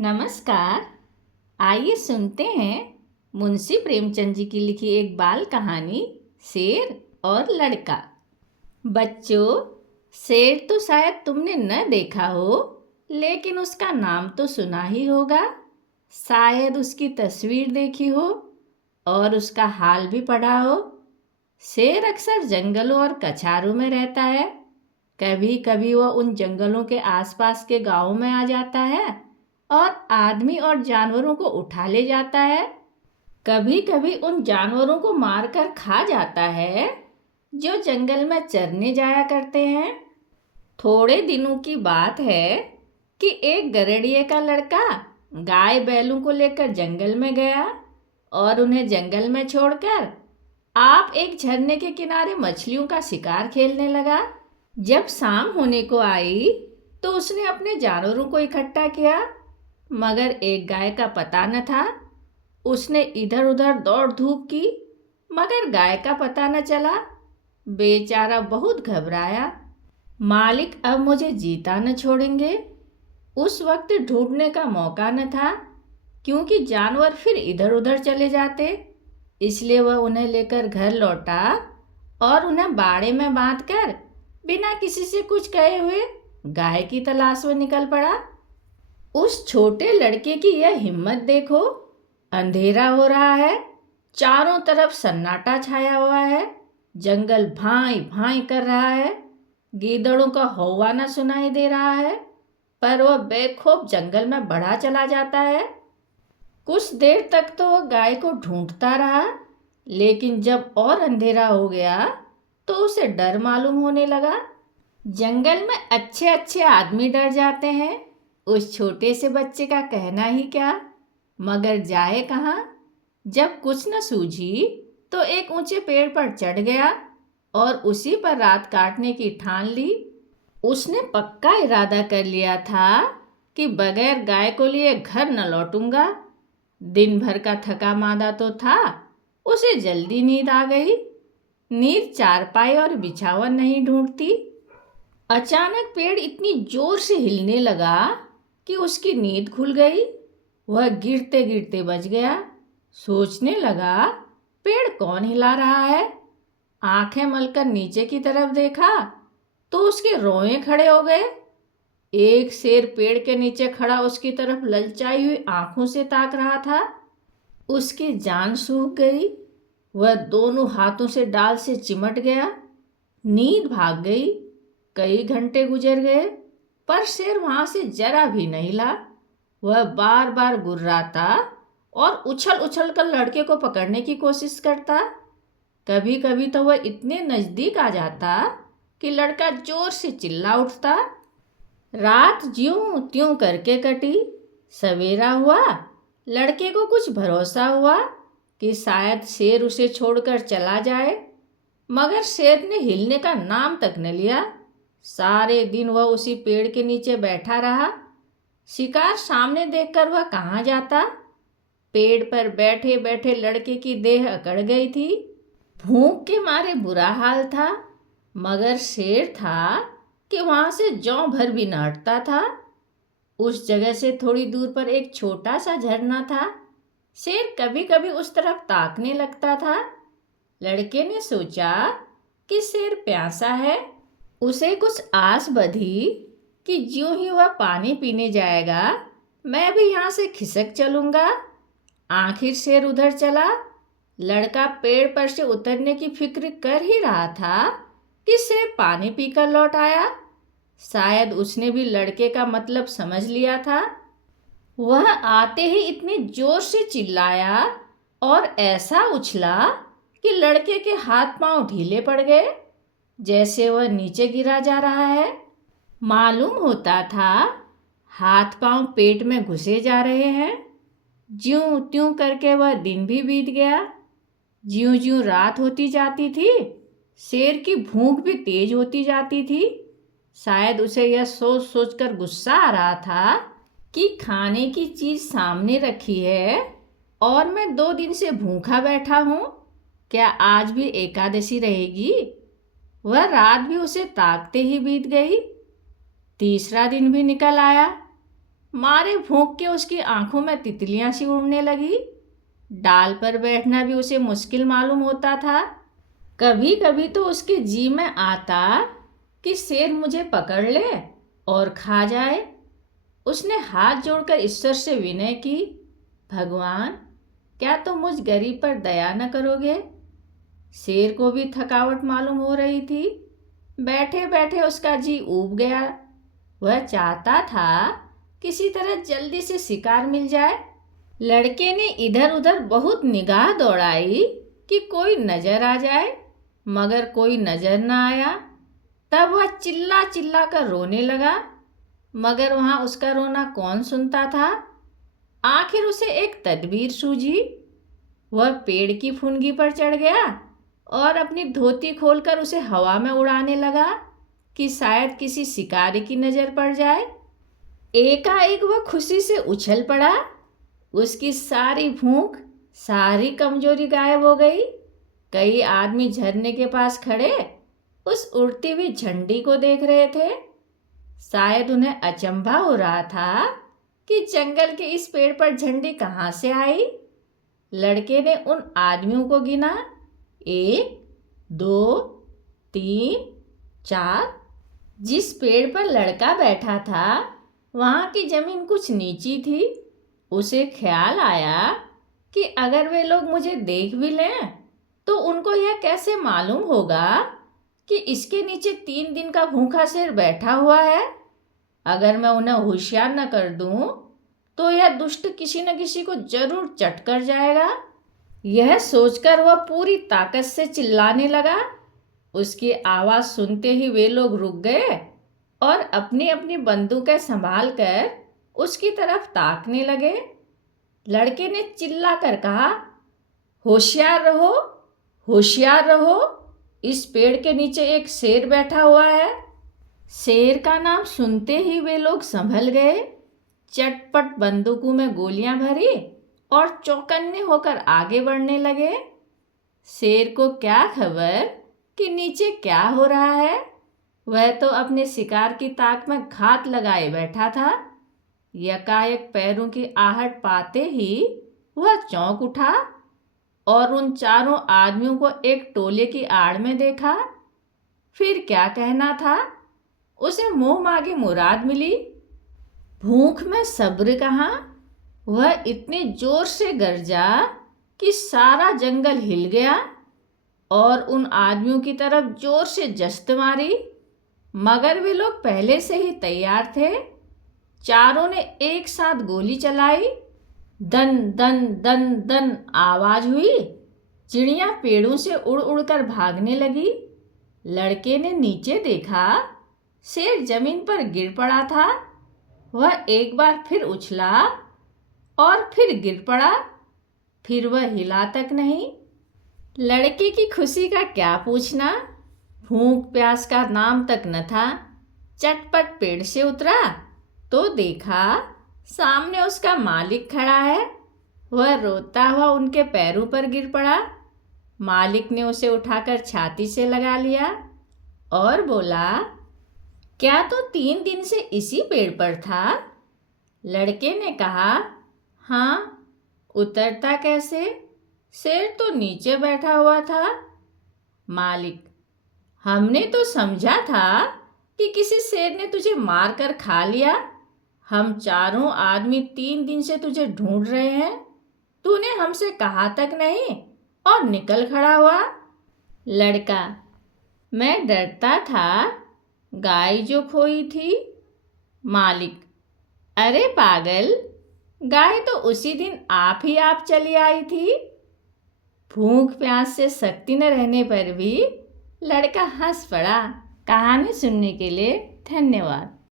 नमस्कार। आइए सुनते हैं मुंशी प्रेमचंद जी की लिखी एक बाल कहानी शेर और लड़का। बच्चों, शेर तो शायद तुमने न देखा हो, लेकिन उसका नाम तो सुना ही होगा। शायद उसकी तस्वीर देखी हो और उसका हाल भी पढ़ा हो। शेर अक्सर जंगलों और कछारों में रहता है। कभी कभी वह उन जंगलों के आसपास के गांवों में आ जाता है और आदमी और जानवरों को उठा ले जाता है। कभी कभी उन जानवरों को मारकर खा जाता है जो जंगल में चरने जाया करते हैं। थोड़े दिनों की बात है कि एक गरेड़िए का लड़का गाय बैलों को लेकर जंगल में गया और उन्हें जंगल में छोड़कर आप एक झरने के किनारे मछलियों का शिकार खेलने लगा। जब शाम होने को आई तो उसने अपने जानवरों को इकट्ठा किया, मगर एक गाय का पता न था। उसने इधर उधर दौड़ धूप की, मगर गाय का पता न चला। बेचारा बहुत घबराया। मालिक अब मुझे जीता न छोड़ेंगे। उस वक्त ढूंढने का मौका न था, क्योंकि जानवर फिर इधर उधर चले जाते। इसलिए वह उन्हें लेकर घर लौटा और उन्हें बाड़े में बांधकर बिना किसी से कुछ कहे हुए गाय की तलाश में निकल पड़ा। उस छोटे लड़के की यह हिम्मत देखो। अंधेरा हो रहा है, चारों तरफ सन्नाटा छाया हुआ है, जंगल भाई भाई कर रहा है, गीदड़ों का हौवाना सुनाई दे रहा है, पर वह बेखौफ जंगल में बढ़ा चला जाता है। कुछ देर तक तो वह गाय को ढूंढता रहा, लेकिन जब और अंधेरा हो गया तो उसे डर मालूम होने लगा। जंगल में अच्छे अच्छे आदमी डर जाते हैं, उस छोटे से बच्चे का कहना ही क्या। मगर जाए कहाँ। जब कुछ न सूझी तो एक ऊंचे पेड़ पर चढ़ गया और उसी पर रात काटने की ठान ली। उसने पक्का इरादा कर लिया था कि बगैर गाय को लिए घर न लौटूंगा। दिन भर का थका मांदा तो था, उसे जल्दी नींद आ गई। नींद चारपाई और बिछावन नहीं ढूंढती। अचानक पेड़ इतनी जोर से हिलने लगा कि उसकी नींद खुल गई। वह गिरते गिरते बच गया। सोचने लगा, पेड़ कौन हिला रहा है। आंखें मलकर नीचे की तरफ देखा तो उसके रोए खड़े हो गए। एक शेर पेड़ के नीचे खड़ा उसकी तरफ ललचाई हुई आंखों से ताक रहा था। उसकी जान सूख गई। वह दोनों हाथों से डाल से चिमट गया। नींद भाग गई। कई घंटे गुजर गए, पर शेर वहां से जरा भी नहीं हिला। वह बार बार गुर्राता और उछल उछल कर लड़के को पकड़ने की कोशिश करता। कभी कभी तो वह इतने नजदीक आ जाता कि लड़का जोर से चिल्ला उठता। रात ज्यों त्यों करके कटी। सवेरा हुआ। लड़के को कुछ भरोसा हुआ कि शायद शेर उसे छोड़कर चला जाए, मगर शेर ने हिलने का नाम तक न लिया। सारे दिन वह उसी पेड़ के नीचे बैठा रहा। शिकार सामने देखकर वह कहाँ जाता। पेड़ पर बैठे बैठे लड़के की देह अकड़ गई थी। भूख के मारे बुरा हाल था, मगर शेर था कि वहां से जौ भर भी न हटता था। उस जगह से थोड़ी दूर पर एक छोटा सा झरना था। शेर कभी कभी उस तरफ ताकने लगता था। लड़के ने सोचा कि शेर प्यासा है। उसे कुछ आस बंधी कि ज्यों ही वह पानी पीने जाएगा, मैं भी यहाँ से खिसक चलूंगा। आखिर शेर उधर चला। लड़का पेड़ पर से उतरने की फिक्र कर ही रहा था कि शेर पानी पीकर लौट आया। शायद उसने भी लड़के का मतलब समझ लिया था। वह आते ही इतने जोर से चिल्लाया और ऐसा उछला कि लड़के के हाथ पांव ढीले पड़ गए, जैसे वह नीचे गिरा जा रहा है। मालूम होता था हाथ पांव पेट में घुसे जा रहे हैं। ज्यों त्यों करके वह दिन भी बीत गया। ज्यों ज्यों रात होती जाती थी, शेर की भूख भी तेज होती जाती थी। शायद उसे यह सोच सोचकर गुस्सा आ रहा था कि खाने की चीज सामने रखी है और मैं 2 दिन से भूखा बैठा हूँ, क्या आज भी एकादशी रहेगी। वह रात भी उसे ताकते ही बीत गई। तीसरा दिन भी निकल आया। मारे भूख के उसकी आंखों में तितलियां सी उड़ने लगी। डाल पर बैठना भी उसे मुश्किल मालूम होता था। कभी कभी तो उसके जी में आता कि शेर मुझे पकड़ ले और खा जाए। उसने हाथ जोड़कर ईश्वर से विनय की, भगवान, क्या तुम मुझ गरीब पर दया न करोगे? शेर को भी थकावट मालूम हो रही थी। बैठे बैठे उसका जी ऊब गया। वह चाहता था किसी तरह जल्दी से शिकार मिल जाए। लड़के ने इधर उधर बहुत निगाह दौड़ाई कि कोई नजर आ जाए, मगर कोई नजर न आया। तब वह चिल्ला चिल्ला कर रोने लगा, मगर वहां उसका रोना कौन सुनता था। आखिर उसे एक तदबीर सूझी। वह पेड़ की फुनगी पर चढ़ गया और अपनी धोती खोलकर उसे हवा में उड़ाने लगा कि शायद किसी शिकारी की नजर पड़ जाए। एकाएक वह खुशी से उछल पड़ा। उसकी सारी भूख, सारी कमजोरी गायब हो गई। कई आदमी झरने के पास खड़े उस उड़ती हुई झंडी को देख रहे थे। शायद उन्हें अचंभा हो रहा था कि जंगल के इस पेड़ पर झंडी कहाँ से आई। लड़के ने उन आदमियों को गिना, 1 2 3 4। जिस पेड़ पर लड़का बैठा था वहाँ की जमीन कुछ नीची थी। उसे ख्याल आया कि अगर वे लोग मुझे देख भी लें तो उनको यह कैसे मालूम होगा कि इसके नीचे 3 दिन का भूखा शेर बैठा हुआ है। अगर मैं उन्हें होशियार न कर दूं तो यह दुष्ट किसी न किसी को जरूर चट कर जाएगा। यह सोचकर वह पूरी ताकत से चिल्लाने लगा। उसकी आवाज़ सुनते ही वे लोग रुक गए और अपनी अपनी बंदूकें संभाल कर उसकी तरफ ताकने लगे। लड़के ने चिल्ला कर कहा, होशियार रहो, होशियार रहो, इस पेड़ के नीचे एक शेर बैठा हुआ है। शेर का नाम सुनते ही वे लोग संभल गए। चटपट बंदूकों में गोलियां भरी और चौकन्ने होकर आगे बढ़ने लगे। शेर को क्या खबर कि नीचे क्या हो रहा है। वह तो अपने शिकार की ताक में घात लगाए बैठा था। यकायक पैरों की आहट पाते ही वह चौंक उठा और उन चारों आदमियों को एक टोले की आड़ में देखा। फिर क्या कहना था, उसे मुंह मांगी मुराद मिली। भूख में सब्र कहाँ। वह इतने जोर से गरजा कि सारा जंगल हिल गया और उन आदमियों की तरफ जोर से जश्त मारी, मगर वे लोग पहले से ही तैयार थे। चारों ने एक साथ गोली चलाई। दन दन दन दन आवाज हुई। चिड़ियां पेड़ों से उड़ उड़कर भागने लगी। लड़के ने नीचे देखा, शेर जमीन पर गिर पड़ा था। वह एक बार फिर उछला और फिर गिर पड़ा। फिर वह हिला तक नहीं। लड़के की खुशी का क्या पूछना। भूख प्यास का नाम तक न था। चटपट पेड़ से उतरा तो देखा सामने उसका मालिक खड़ा है। वह रोता हुआ उनके पैरों पर गिर पड़ा। मालिक ने उसे उठाकर छाती से लगा लिया और बोला, क्या तो 3 दिन से इसी पेड़ पर था? लड़के ने कहा, हाँ, उतरता कैसे? शेर तो नीचे बैठा हुआ था। मालिक, हमने तो समझा था कि किसी शेर ने तुझे मार कर खा लिया। हम चारों आदमी 3 दिन से तुझे ढूंढ रहे हैं। तूने हमसे कहा तक नहीं और निकल खड़ा हुआ। लड़का, मैं डरता था, गाय जो खोई थी। मालिक, अरे पागल, गाय तो उसी दिन आप ही आप चली आई थी। भूख प्यास से शक्ति न रहने पर भी लड़का हंस पड़ा। कहानी सुनने के लिए धन्यवाद।